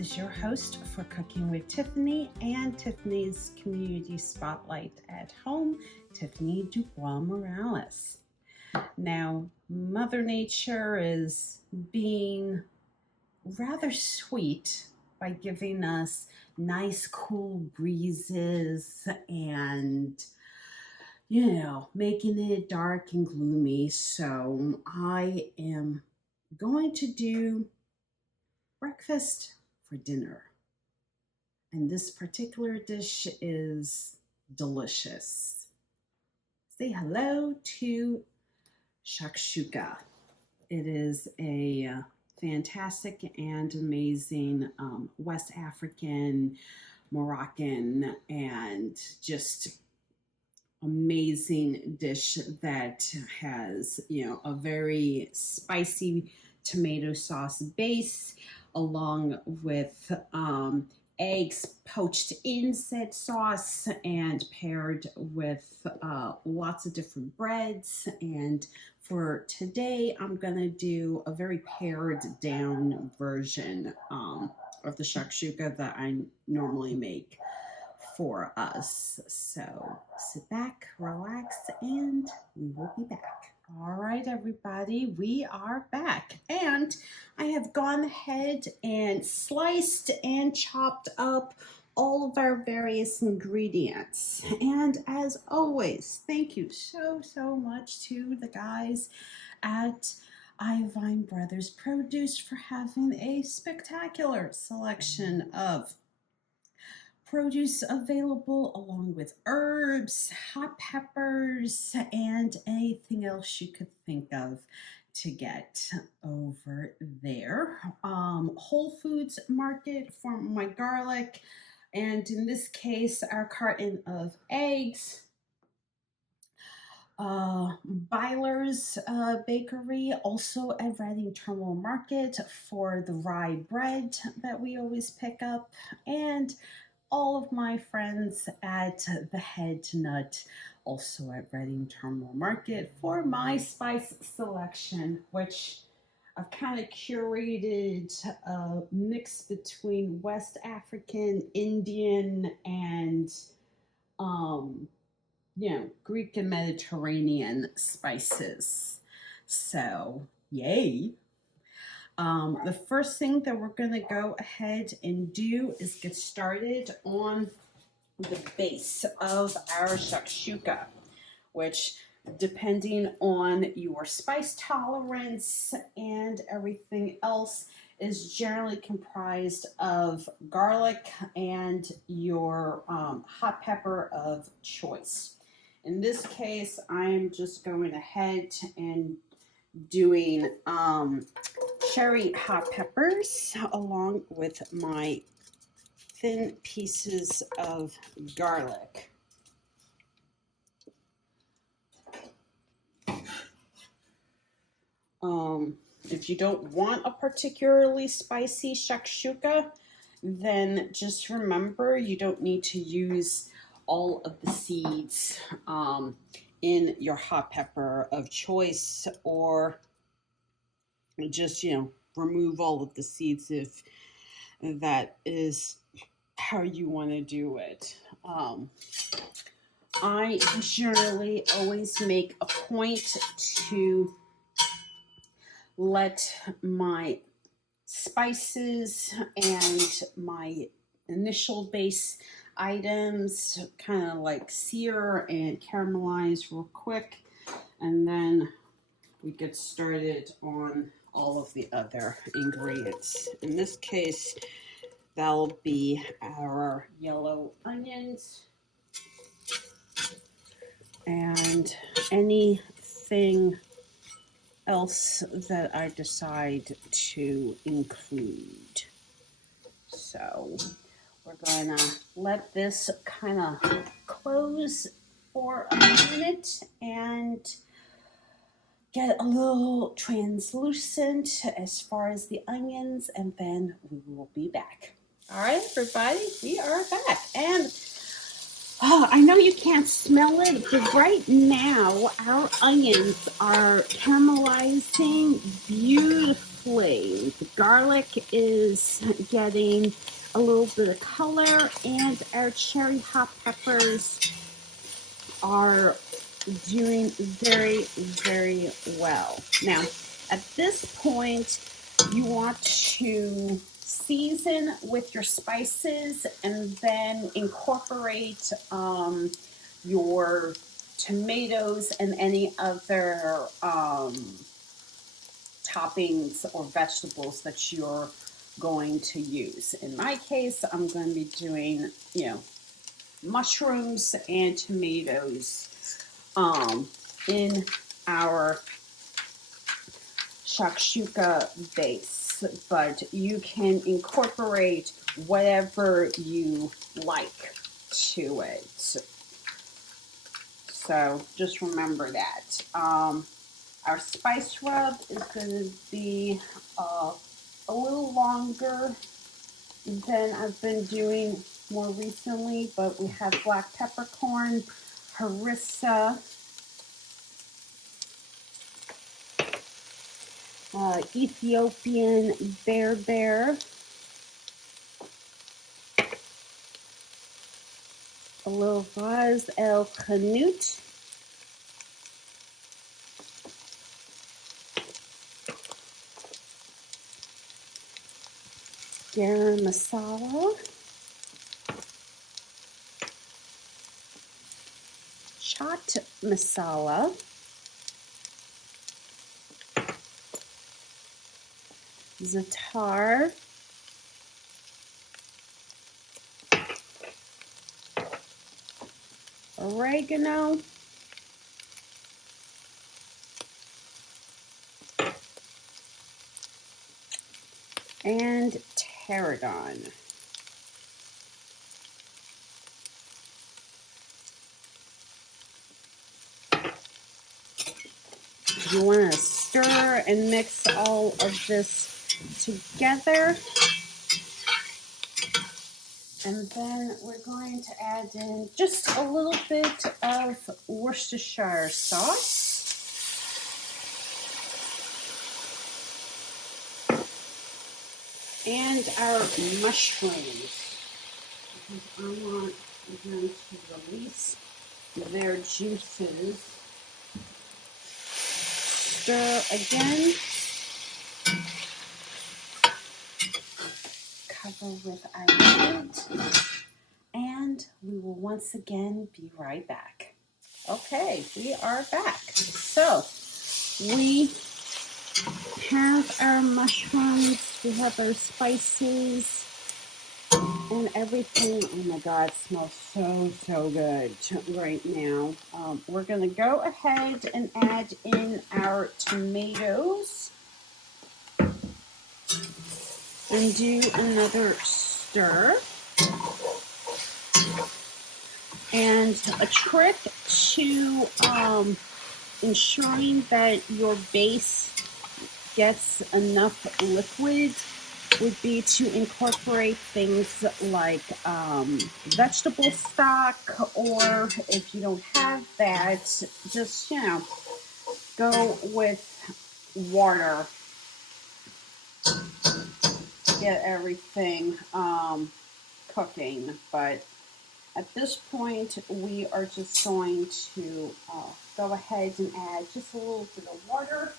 is your host for Cooking with Tiffany and Tiffany's Community Spotlight at Home, Tiffany DuBois-Morales. Now, Mother Nature is being rather sweet by giving us nice, cool breezes and, making it dark and gloomy. So I am going to do breakfast for dinner. And this particular dish is delicious. Say hello to Shakshuka. It is a fantastic and amazing West African, Moroccan, and just amazing dish that has, a very spicy tomato sauce base, along with eggs poached in said sauce and paired with lots of different breads. And for today, I'm gonna do a very pared down version of the shakshuka that I normally make for us. So sit back, relax, and we will be back. All right, everybody, we are back, and I have gone ahead and sliced and chopped up all of our various ingredients. And as always, thank you so much to the guys at Ivine Brothers Produce for having a spectacular selection of produce available, along with herbs, hot peppers, and anything else you could think of to get over there. Whole Foods Market for my garlic, and in this case, our carton of eggs. Beiler's Bakery, also at Reading Terminal Market for the rye bread that we always pick up, and all of my friends at the Head Nut, also at Reading Terminal Market, for my spice selection, which I've kind of curated a mix between West African, Indian, and Greek and Mediterranean spices. So, yay! The first thing that we're going to go ahead and do is get started on the base of our shakshuka, which, depending on your spice tolerance and everything else, is generally comprised of garlic and your hot pepper of choice. In this case, I'm just going ahead and doing cherry hot peppers along with my thin pieces of garlic. If you don't want a particularly spicy shakshuka, then just remember you don't need to use all of the seeds in your hot pepper of choice, or just, remove all of the seeds if that is how you want to do it. I generally always make a point to let my spices and my initial base items kind of like sear and caramelize real quick, and then we get started on all of the other ingredients. In this case, that'll be our yellow onions and anything else that I decide to include. So we're gonna let this kind of close for a minute and get a little translucent as far as the onions, and then we will be back. All right, everybody, we are back. And I know you can't smell it, but right now our onions are caramelizing beautifully flame. The garlic is getting a little bit of color, and our cherry hot peppers are doing very, very well. Now, at this point, you want to season with your spices and then incorporate your tomatoes and any other toppings or vegetables that you're going to use. In my case, I'm going to be doing, mushrooms and tomatoes in our shakshuka base, but you can incorporate whatever you like to it. So just remember that. Our spice rub is going to be a little longer than I've been doing more recently, but we have black peppercorn, harissa, Ethiopian Beiler, a little Ras El Hanout, garam masala, chaat masala, za'atar, oregano, and tarragon. You want to stir and mix all of this together. And then we're going to add in just a little bit of Worcestershire sauce. And our mushrooms. I want them to release their juices. Stir again. Cover with our lid. And we will once again be right back. Okay, we are back. So, we have our mushrooms, we have our spices, and everything. Oh my God, it smells so good right now. We're going to go ahead and add in our tomatoes and do another stir. And a trick to ensuring that your base gets enough liquid would be to incorporate things like vegetable stock, or if you don't have that, just, go with water to get everything cooking. But at this point, we are just going to go ahead and add just a little bit of water.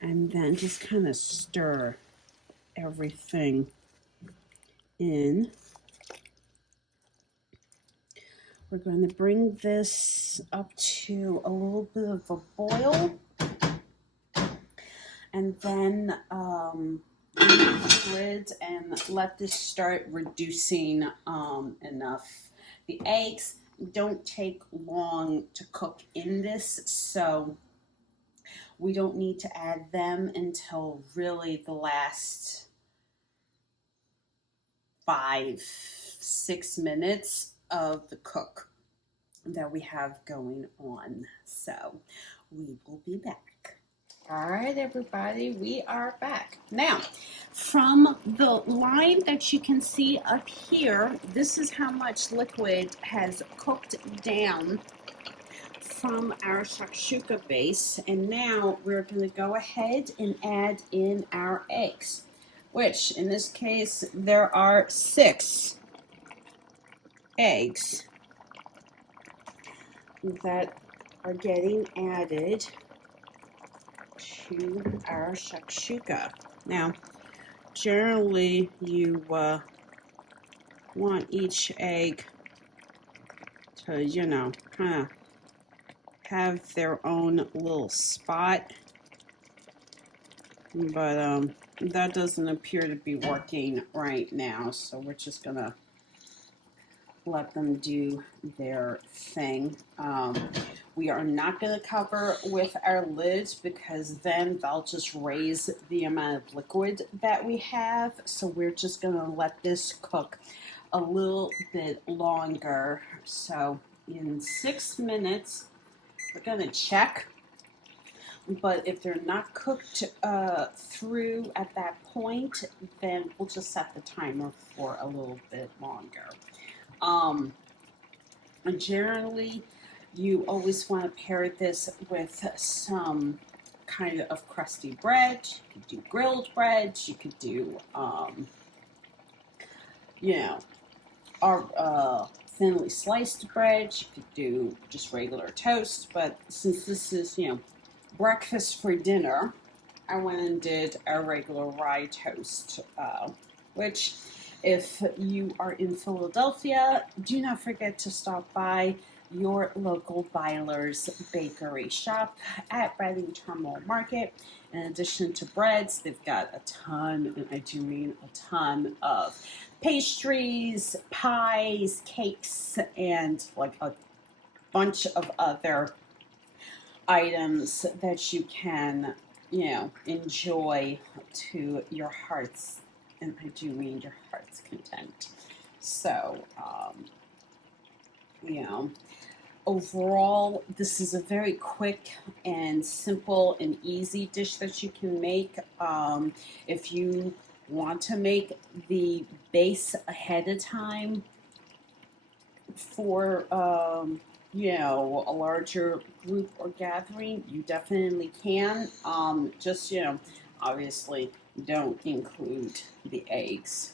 And then just kind of stir everything in. We're going to bring this up to a little bit of a boil. And then remove the lid and let this start reducing enough. The eggs don't take long to cook in this, so we don't need to add them until really the last 5-6 minutes of the cook that we have going on. So we will be back. All right, everybody, we are back. Now, from the line that you can see up here, this is how much liquid has cooked down from our shakshuka base. And now we're going to go ahead and add in our eggs, which in this case, there are 6 eggs that are getting added to our shakshuka. Now, generally, you want each egg to, you know, kind of have their own little spot, but that doesn't appear to be working right now, so we're just gonna let them do their thing. We are not going to cover with our lids because then they'll just raise the amount of liquid that we have. So we're just going to let this cook a little bit longer. So in 6 minutes, we're going to check. But if they're not cooked through at that point, then we'll just set the timer for a little bit longer. Generally, you always want to pair this with some kind of crusty bread. You could do grilled bread. You could do, thinly sliced bread. You could do just regular toast. But since this is, breakfast for dinner, I went and did a regular rye toast, which, if you are in Philadelphia, do not forget to stop by your local Beiler's bakery shop at Reading Terminal Market. In addition to breads, they've got a ton, and I do mean a ton, of pastries, pies, cakes, and like a bunch of other items that you can, enjoy to your heart's, and I do mean your heart's content. So, overall, this is a very quick and simple and easy dish that you can make. If you want to make the base ahead of time for, a larger group or gathering, you definitely can. Obviously don't include the eggs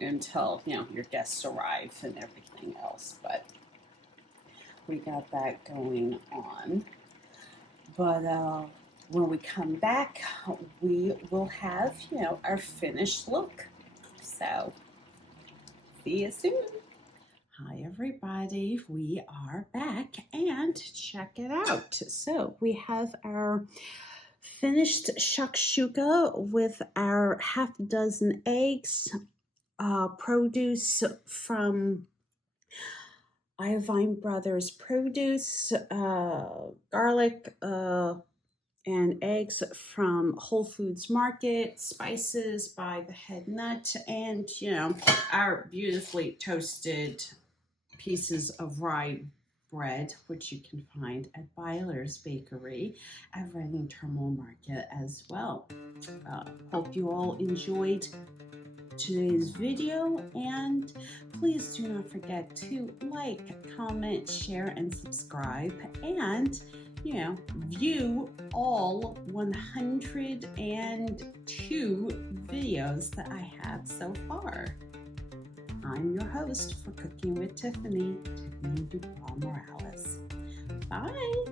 until, your guests arrive and everything else, but we got that going on. But when we come back, we will have, our finished look. So, see you soon. Hi everybody, we are back and check it out. So we have our finished shakshuka with our half dozen eggs, produce from Iovine Brothers Produce, garlic, and eggs from Whole Foods Market, spices by the Head Nut, and our beautifully toasted pieces of rye bread, which you can find at Beiler's Bakery at Reading Terminal Market as well. Hope you all enjoyed today's video, and please do not forget to like, comment, share, and subscribe, and view all 102 videos that I have so far. I'm your host for Cooking with Tiffany DuBois-Morales. Bye!